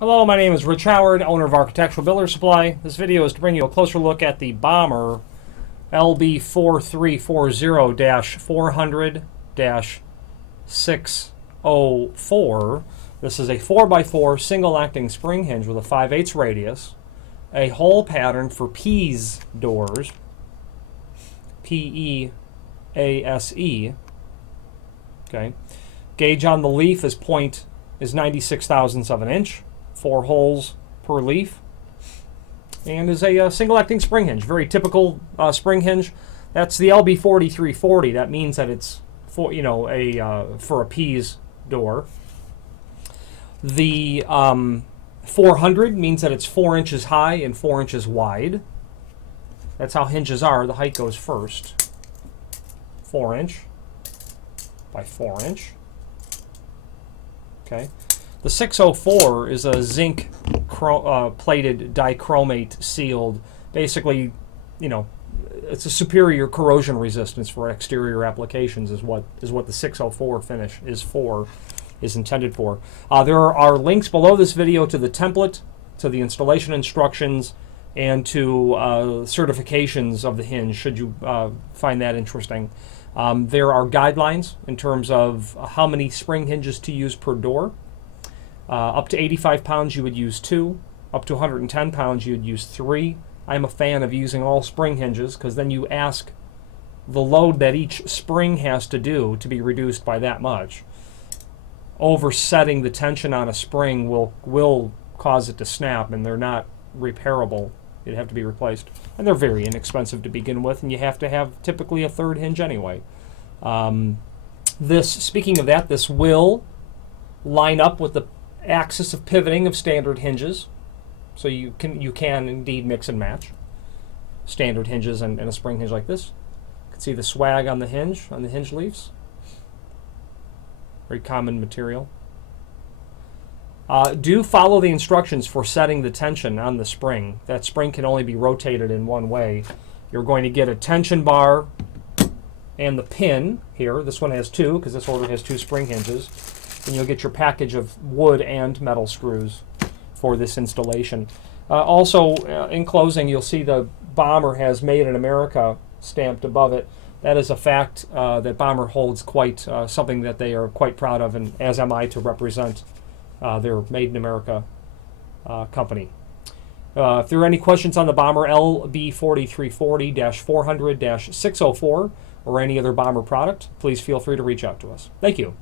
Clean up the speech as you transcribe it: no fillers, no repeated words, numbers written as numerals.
Hello, my name is Rich Howard, owner of Architectural Builder Supply. This video is to bring you a closer look at the Bommer LB4340-400-604. This is a 4x4 single-acting spring hinge with a 5/8 radius, a hole pattern for Pease doors, Pease. Okay. Gauge on the leaf is 96 thousandths of an inch. 4 holes per leaf, and is a single acting spring hinge. Very typical spring hinge. That's the LB4340. That means that it's for for a Pease door. The 400 means that it's 4 inches high and 4 inches wide. That's how hinges are. The height goes first. 4 inch by 4 inch. Okay. The 604 is a zinc plated dichromate sealed. Basically, it's a superior corrosion resistance for exterior applications is what the 604 finish is intended for. There are links below this video to the template, to the installation instructions, and to certifications of the hinge, should you find that interesting. There are guidelines in terms of how many spring hinges to use per door. Up to 85 pounds you would use 2. Up to 110 pounds you would use 3. I'm a fan of using all spring hinges because then you ask the load that each spring has to do to be reduced by that much. Oversetting the tension on a spring will cause it to snap, and they're not repairable. They'd have to be replaced. And they're very inexpensive to begin with, and you have to have typically a third hinge anyway. Speaking of that, this will line up with the axis of pivoting of standard hinges, so you can indeed mix and match standard hinges and a spring hinge like this. You can see the swag on the hinge leaves. Very common material. Do follow the instructions for setting the tension on the spring. That spring can only be rotated in one way. You're going to get a tension bar and the pin here. This one has 2 because this order has 2 spring hinges. And you'll get your package of wood and metal screws for this installation. Also, in closing, you'll see the Bommer has Made in America stamped above it. That is a fact that Bommer holds quite something that they are quite proud of, and as am I to represent their Made in America company. If there are any questions on the Bommer LB4340-400-604 or any other Bommer product, please feel free to reach out to us. Thank you.